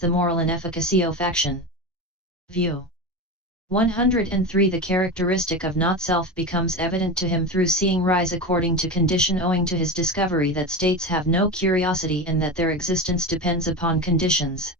the moral inefficacy of action. View 103. The characteristic of not-self becomes evident to him through seeing rise according to condition, owing to his discovery that states have no curiosity and that their existence depends upon conditions.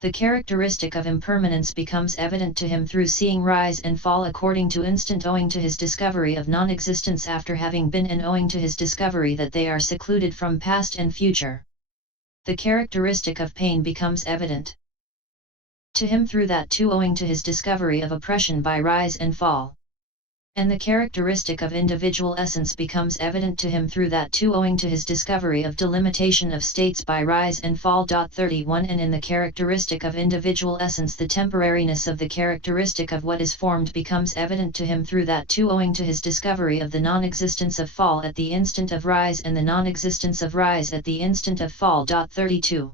The characteristic of impermanence becomes evident to him through seeing rise and fall according to instant, owing to his discovery of non-existence after having been, and owing to his discovery that they are secluded from past and future. The characteristic of pain becomes evident to him through that too, owing to his discovery of oppression by rise and fall. And the characteristic of individual essence becomes evident to him through that too, owing to his discovery of delimitation of states by rise and fall. 31. And in the characteristic of individual essence, the temporariness of the characteristic of what is formed becomes evident to him through that too, owing to his discovery of the non-existence of fall at the instant of rise and the non-existence of rise at the instant of fall. 32.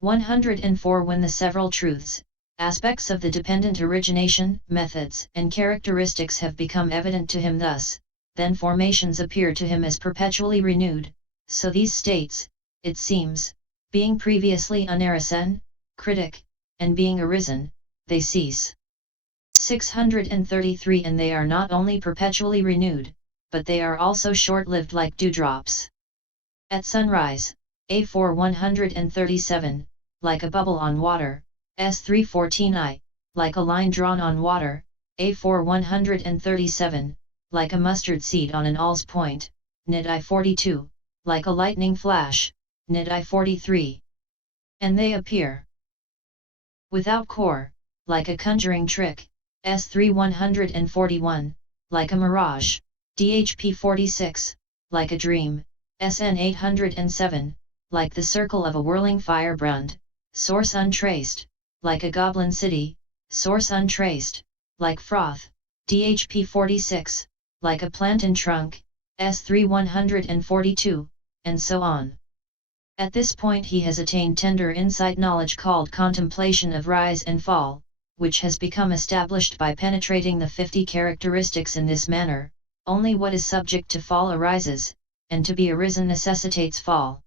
104. When the several truths, aspects of the dependent origination, methods, and characteristics have become evident to him thus, then formations appear to him as perpetually renewed, so these states, it seems, being previously unarisen, critic, and being arisen, they cease. 633. And they are not only perpetually renewed, but they are also short-lived like dewdrops at sunrise. A4 137, like a bubble on water. S314I, like a line drawn on water. A4 137, like a mustard seed on an aul's point. Nid I42, like a lightning flash. Nid I43. And they appear without core, like a conjuring trick. S3 141, like a mirage. DHP 46, like a dream. SN 807, like the circle of a whirling firebrand. Source untraced, like a goblin city. Source untraced, like froth. DHP 46, like a plantain trunk. S3 142, and so on. At this point he has attained tender insight knowledge called contemplation of rise and fall, which has become established by penetrating the 50 characteristics in this manner. Only what is subject to fall arises, and to be arisen necessitates fall.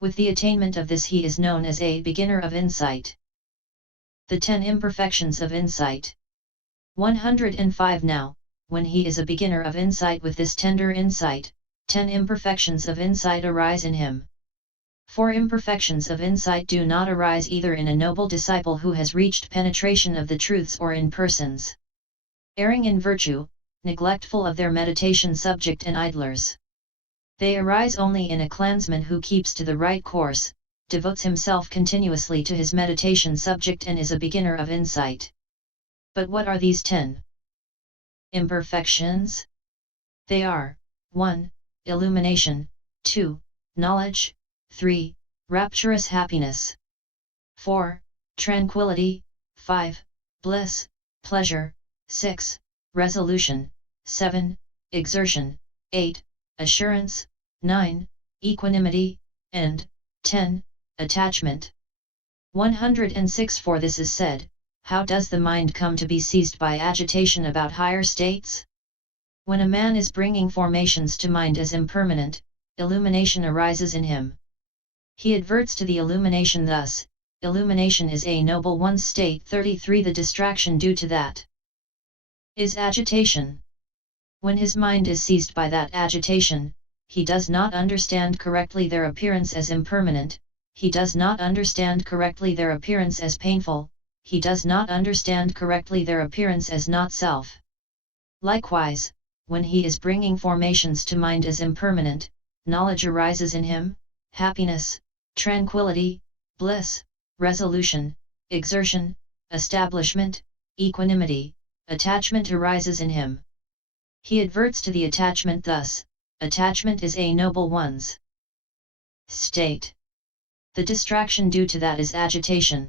With the attainment of this he is known as a beginner of insight. The 10 imperfections of insight. 105. Now, when he is a beginner of insight with this tender insight, 10 imperfections of insight arise in him. 4 imperfections of insight do not arise either in a noble disciple who has reached penetration of the truths or in persons erring in virtue, neglectful of their meditation subject and idlers. They arise only in a clansman who keeps to the right course, devotes himself continuously to his meditation subject and is a beginner of insight. But what are these 10 imperfections? They are 1. Illumination, 2. Knowledge, 3. Rapturous happiness, 4. Tranquility, 5. Bliss, pleasure, 6. Resolution, 7. Exertion, 8. Assurance, 9. Equanimity, and 10. Attachment. 106. For this is said, how does the mind come to be seized by agitation about higher states? When a man is bringing formations to mind as impermanent, illumination arises in him. He adverts to the illumination thus, illumination is a noble one's state. 33. The distraction due to that is agitation. When his mind is seized by that agitation, he does not understand correctly their appearance as impermanent, he does not understand correctly their appearance as painful, he does not understand correctly their appearance as not self. Likewise, when he is bringing formations to mind as impermanent, knowledge arises in him, happiness, tranquility, bliss, resolution, exertion, establishment, equanimity, attachment arises in him. He adverts to the attachment thus, attachment is a noble one's state. The distraction due to that is agitation.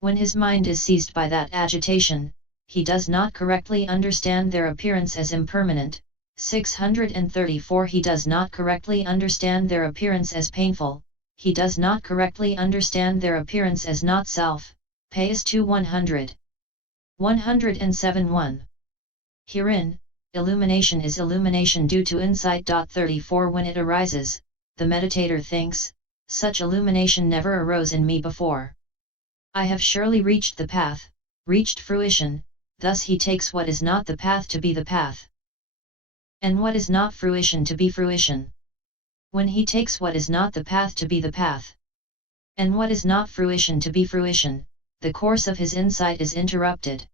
When his mind is seized by that agitation, he does not correctly understand their appearance as impermanent. 634. He does not correctly understand their appearance as painful, he does not correctly understand their appearance as not self. Pais 2 100. 107. 1. Herein, illumination is illumination due to insight. 34. When it arises, the meditator thinks, such illumination never arose in me before. I have surely reached the path, reached fruition, thus he takes what is not the path to be the path. And what is not fruition to be fruition. When he takes what is not the path to be the path, and what is not fruition to be fruition, the course of his insight is interrupted.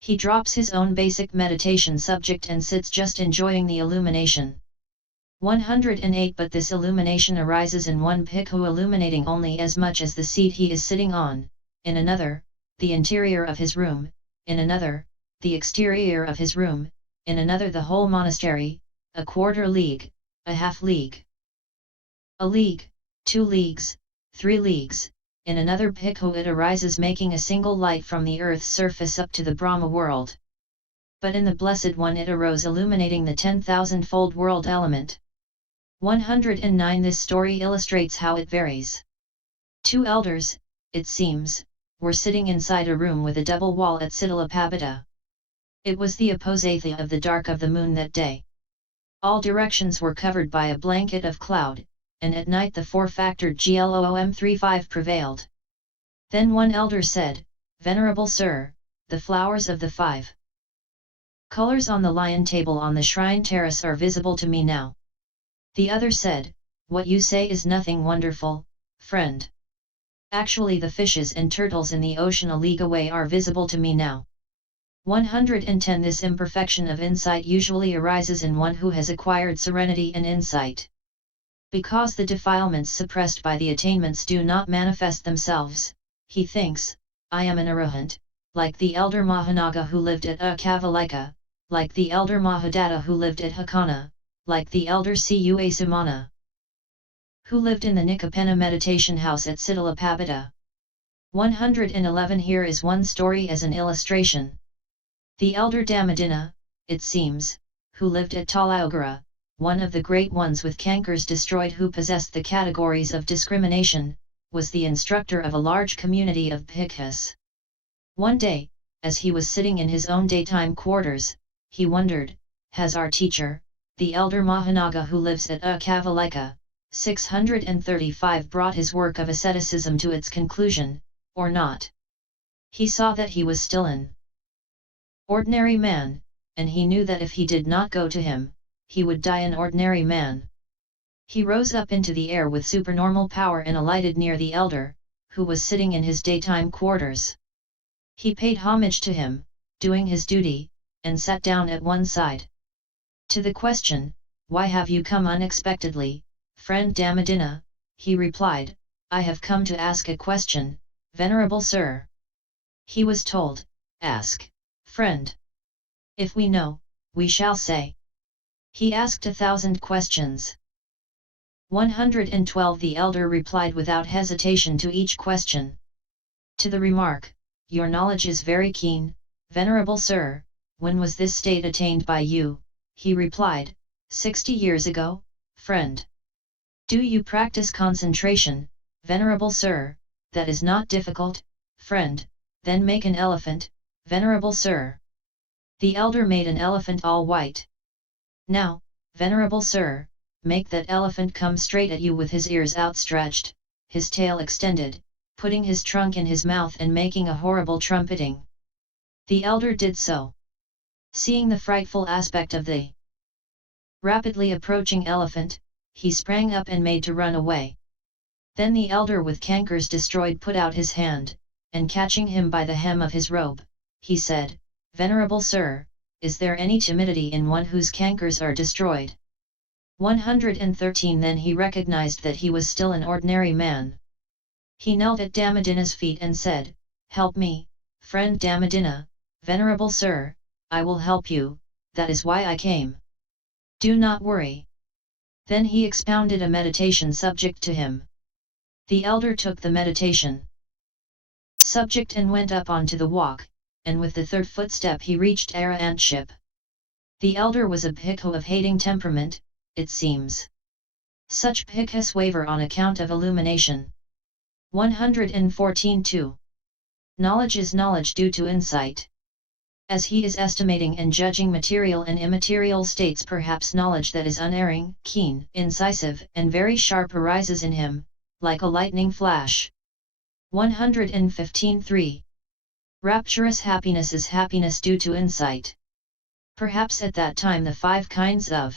He drops his own basic meditation subject and sits just enjoying the illumination. 108 But this illumination arises in one bhikkhu illuminating only as much as the seat he is sitting on, in another, the interior of his room, in another, the exterior of his room, in another the whole monastery, a quarter league, a half league, a league, 2 leagues, 3 leagues, in another bhikkhu it arises making a single light from the earth's surface up to the Brahma world. But in the Blessed One it arose illuminating the 10,000-fold world element. 109 This story illustrates how it varies. 2 elders, it seems, were sitting inside a room with a double wall at Siddhalapabita. It was the oppositha of the dark of the moon that day. All directions were covered by a blanket of cloud, and at night the 4-factored GLOOM35 prevailed. Then one elder said, "Venerable Sir, the flowers of the 5 colors on the lion table on the shrine terrace are visible to me now." The other said, "What you say is nothing wonderful, friend. Actually the fishes and turtles in the ocean a league away are visible to me now." 110 This imperfection of insight usually arises in one who has acquired serenity and insight. Because the defilements suppressed by the attainments do not manifest themselves, he thinks, "I am an arahant," like the elder Mahanaga who lived at Akavalika, like the elder Mahadatta who lived at Hakana, like the elder Cua Samana, who lived in the Nikapena meditation house at Siddhalapabita. 111 Here is one story as an illustration. The elder Dhammadinna, it seems, who lived at Talaugara, one of the great ones with cankers destroyed who possessed the categories of discrimination, was the instructor of a large community of bhikkhus. One day, as he was sitting in his own daytime quarters, he wondered, has our teacher, the elder Mahanaga who lives at Akavalika, 635 brought his work of asceticism to its conclusion, or not? He saw that he was still an ordinary man, and he knew that if he did not go to him, he would die an ordinary man. He rose up into the air with supernormal power and alighted near the elder, who was sitting in his daytime quarters. He paid homage to him, doing his duty, and sat down at one side. To the question, "Why have you come unexpectedly, friend Dhammadinna?" he replied, "I have come to ask a question, Venerable Sir." He was told, "Ask, friend. If we know, we shall say." He asked 1,000 questions. 112 The elder replied without hesitation to each question. To the remark, "Your knowledge is very keen, Venerable Sir, when was this state attained by you?" he replied, 60 years ago, friend." "Do you practice concentration, Venerable Sir?" "That is not difficult, friend." "Then make an elephant, Venerable Sir." The elder made an elephant all white. "Now, Venerable Sir, make that elephant come straight at you with his ears outstretched, his tail extended, putting his trunk in his mouth and making a horrible trumpeting." The elder did so. Seeing the frightful aspect of the rapidly approaching elephant, he sprang up and made to run away. Then the elder with cankers destroyed put out his hand, and catching him by the hem of his robe, he said, "Venerable Sir, is there any timidity in one whose cankers are destroyed?" 113 Then he recognized that he was still an ordinary man. He knelt at Dhammadinna's feet and said, "Help me, friend Dhammadinna, Venerable Sir, I will help you, that is why I came. Do not worry." Then he expounded a meditation subject to him. The elder took the meditation subject and went up onto the walk, and with the 3rd footstep he reached arahantship. The elder was a bhikkhu of hating temperament, it seems. Such bhikkhus waver on account of illumination. 114 2. Knowledge is knowledge due to insight. As he is estimating and judging material and immaterial states, perhaps knowledge that is unerring, keen, incisive, and very sharp arises in him, like a lightning flash. 115.3. Rapturous happiness is happiness due to insight. Perhaps at that time the 5 kinds of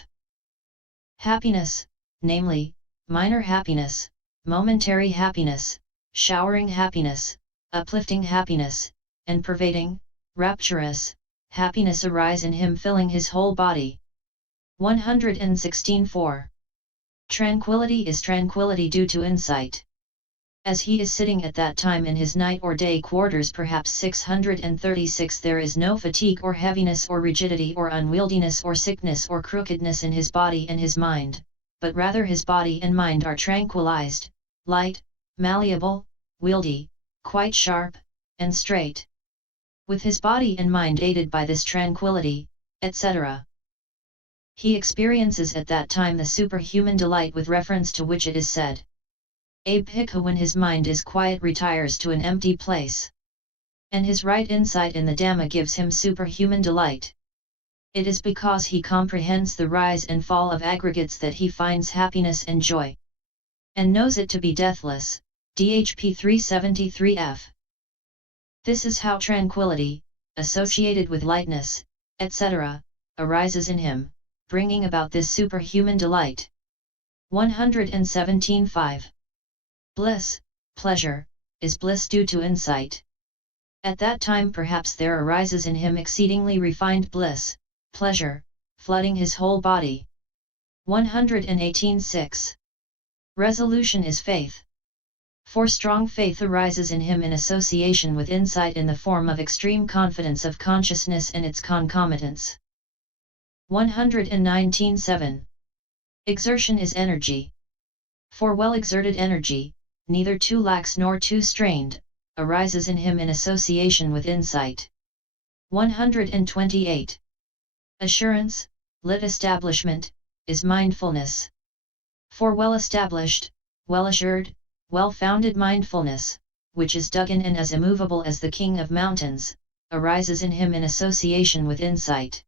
happiness, namely, minor happiness, momentary happiness, showering happiness, uplifting happiness, and pervading, rapturous, happiness arise in him, filling his whole body. 116.4. Tranquility is tranquility due to insight. As he is sitting at that time in his night or day quarters, perhaps 636, there is no fatigue or heaviness or rigidity or unwieldiness or sickness or crookedness in his body and his mind, but rather his body and mind are tranquilized, light, malleable, wieldy, quite sharp, and straight. With his body and mind aided by this tranquility, etc. he experiences at that time the superhuman delight with reference to which it is said, Abhikha, when his mind is quiet retires to an empty place. And his right insight in the Dhamma gives him superhuman delight. It is because he comprehends the rise and fall of aggregates that he finds happiness and joy. And knows it to be deathless, DHP 373f. This is how tranquility, associated with lightness, etc., arises in him, bringing about this superhuman delight. 117.5. Bliss, pleasure, is bliss due to insight. At that time perhaps there arises in him exceedingly refined bliss, pleasure, flooding his whole body. 118.6. Resolution is faith. For strong faith arises in him in association with insight in the form of extreme confidence of consciousness and its concomitants. 119.7. Exertion is energy. For well-exerted energy, neither too lax nor too strained, arises in him in association with insight. 128. Assurance, lit establishment, is mindfulness. For well-established, well-assured, well-founded mindfulness, which is dug in and as immovable as the king of mountains, arises in him in association with insight.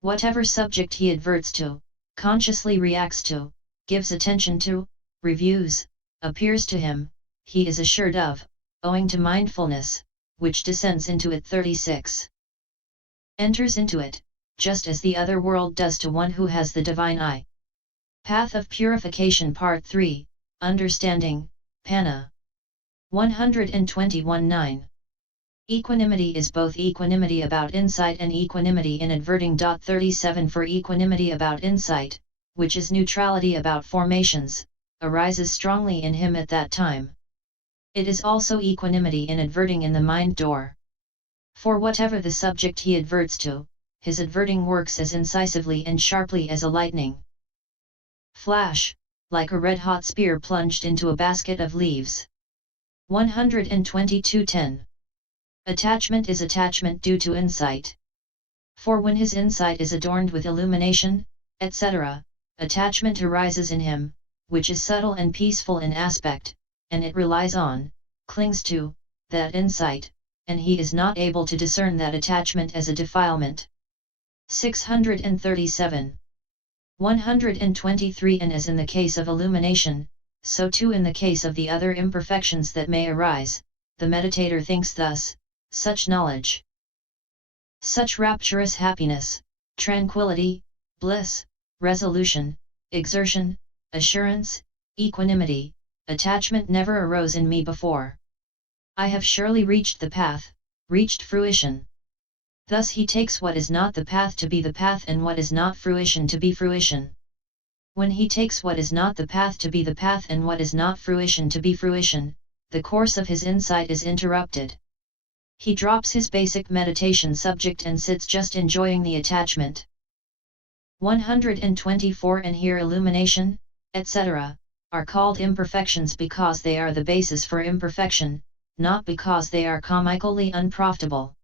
Whatever subject he adverts to, consciously reacts to, gives attention to, reviews, appears to him, he is assured of, owing to mindfulness, which descends into it. 36. Enters into it, just as the other world does to one who has the divine eye. Path of Purification Part 3, Understanding, Panna. 121.9. Equanimity is both equanimity about insight and equanimity in adverting. 37. For equanimity about insight, which is neutrality about formations, arises strongly in him at that time. It is also equanimity in adverting in the mind door. For whatever the subject he adverts to, his adverting works as incisively and sharply as a lightning flash, like a red-hot spear plunged into a basket of leaves. 122.10. Attachment is attachment due to insight. For when his insight is adorned with illumination, etc., attachment arises in him, which is subtle and peaceful in aspect, and it relies on, clings to, that insight, and he is not able to discern that attachment as a defilement. 637. 123. And as in the case of illumination, so too in the case of the other imperfections that may arise, the meditator thinks thus: such knowledge, such rapturous happiness, tranquility, bliss, resolution, exertion, assurance, equanimity, attachment never arose in me before. I have surely reached the path, reached fruition. Thus he takes what is not the path to be the path and what is not fruition to be fruition. When he takes what is not the path to be the path and what is not fruition to be fruition, the course of his insight is interrupted. He drops his basic meditation subject and sits just enjoying the attachment. 124. And here illumination, etc., are called imperfections because they are the basis for imperfection, not because they are comically unprofitable.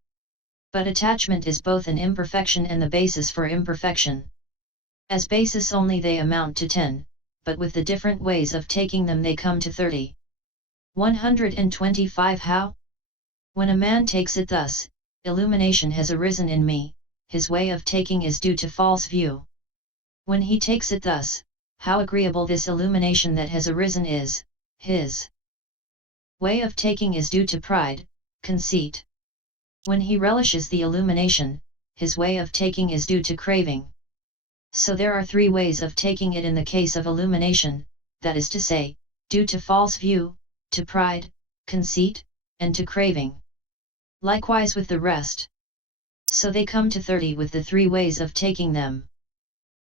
But attachment is both an imperfection and the basis for imperfection. As basis only they amount to 10, but with the different ways of taking them they come to 30. 125. How? When a man takes it thus, illumination has arisen in me, his way of taking is due to false view. When he takes it thus, how agreeable this illumination that has arisen is, his way of taking is due to pride, conceit. When he relishes the illumination, his way of taking is due to craving. So there are three ways of taking it in the case of illumination, that is to say, due to false view, to pride, conceit, and to craving. Likewise with the rest. So they come to 30 with the three ways of taking them.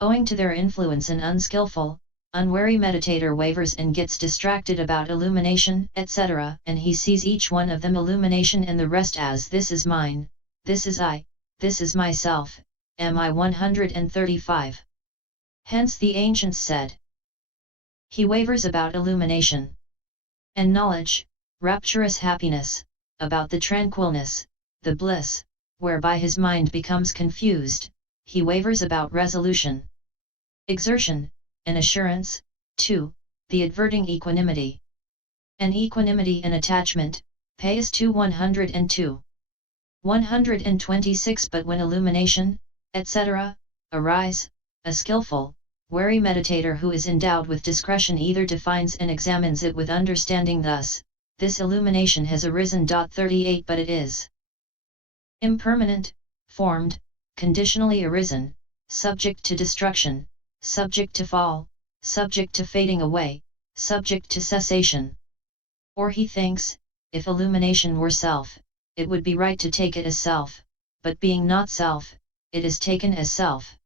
Owing to their influence, an unskillful, unwary meditator wavers and gets distracted about illumination, etc., and he sees each one of them illumination and the rest as this is mine, this is I, this is myself, MI 135. Hence the ancients said, he wavers about illumination and knowledge, rapturous happiness, about the tranquilness, the bliss, whereby his mind becomes confused, he wavers about resolution, exertion, and assurance, 2, the adverting equanimity. And equanimity and attachment, Payas 2 102. 126. But when illumination, etc., arise, a skillful, wary meditator who is endowed with discretion either defines and examines it with understanding thus, this illumination has arisen. 38. But it is impermanent, formed, conditionally arisen, subject to destruction, subject to fall, subject to fading away, subject to cessation. Or he thinks, if illumination were self, it would be right to take it as self, but being not self, it is taken as self.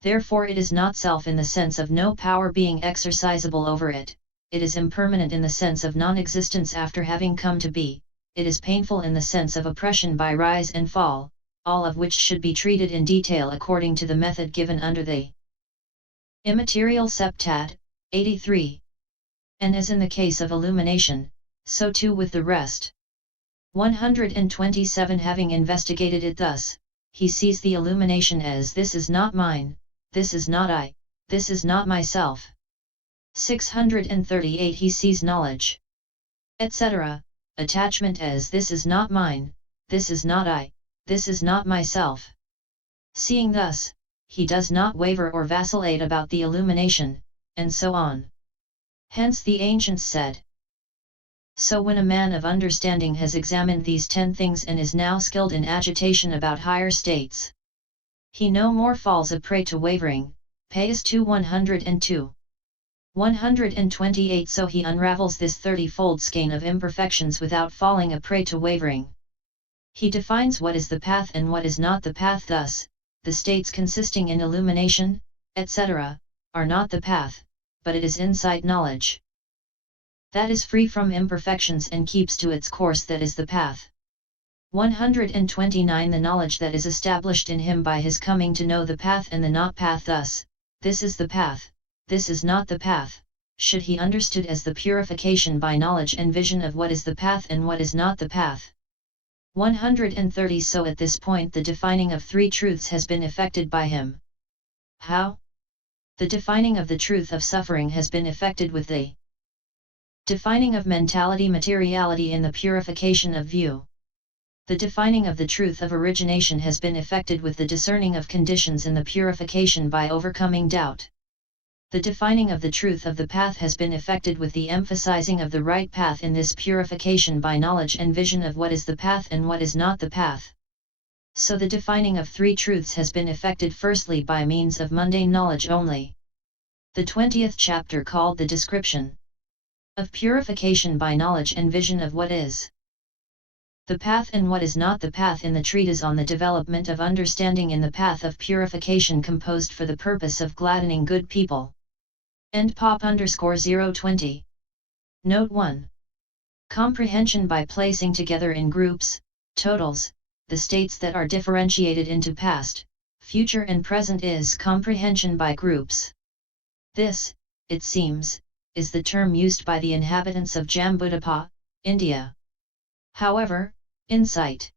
Therefore it is not self in the sense of no power being exercisable over it, it is impermanent in the sense of non-existence after having come to be, it is painful in the sense of oppression by rise and fall, all of which should be treated in detail according to the method given under the Immaterial Septat, 83. And as in the case of illumination, so too with the rest. 127. Having investigated it thus, he sees the illumination as this is not mine, this is not I, this is not myself. 638. He sees knowledge, etc., attachment as this is not mine, this is not I, this is not myself. Seeing thus, he does not waver or vacillate about the illumination, and so on. Hence the ancients said. So when a man of understanding has examined these 10 things and is now skilled in agitation about higher states, he no more falls a prey to wavering, Payas 2 102. 128. So he unravels this 30-fold skein of imperfections without falling a prey to wavering. He defines what is the path and what is not the path thus, the states consisting in illumination, etc., are not the path, but it is insight knowledge. That is free from imperfections and keeps to its course, that is the path. 129. The knowledge that is established in him by his coming to know the path and the not path thus, this is the path, this is not the path, should he understood as the purification by knowledge and vision of what is the path and what is not the path. 130. So at this point the defining of three truths has been effected by him. How? The defining of the truth of suffering has been effected with the defining of mentality materiality in the purification of view. The defining of the truth of origination has been effected with the discerning of conditions in the purification by overcoming doubt. The defining of the truth of the path has been effected with the emphasizing of the right path in this purification by knowledge and vision of what is the path and what is not the path. So the defining of three truths has been effected firstly by means of mundane knowledge only. The 20th chapter, called the description of purification by knowledge and vision of what is the path and what is not the path in the treatise on the development of understanding in the path of purification, composed for the purpose of gladdening good people. End pop _020. Note 1. Comprehension by placing together in groups, totals, the states that are differentiated into past, future and present is comprehension by groups. This, it seems, is the term used by the inhabitants of Jambudapa, India. However, insight